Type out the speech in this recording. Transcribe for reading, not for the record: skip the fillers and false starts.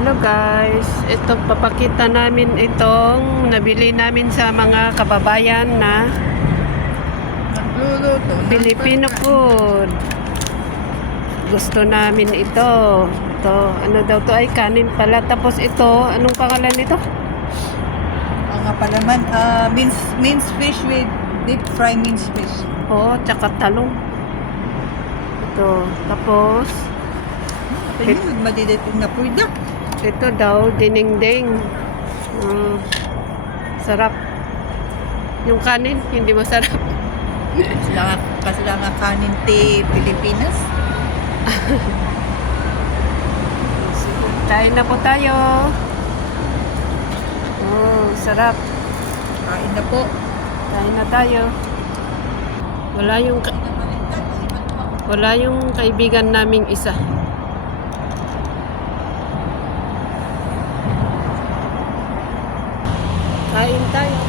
Hello guys, ito papakita namin itong nabili namin sa mga kababayan na Nagluluto ng Filipino food. Gusto namin ito. Ito, ano daw to ay kanin pala. Tapos ito, anong pangalan nito? mga palaman, minced fish with deep fry minced fish. Oh, tsaka talong. Ito, tapos Ito yun, madidating na pwede. ito daw, dinengdeng. Sarap. Yung kanin, hindi masarap. Kasi lang nga kanin ti Pilipinas. Kain na po tayo. Oh, sarap. Kain na po. Kain na tayo. Wala yung kaibigan naming isa. Kain tayo.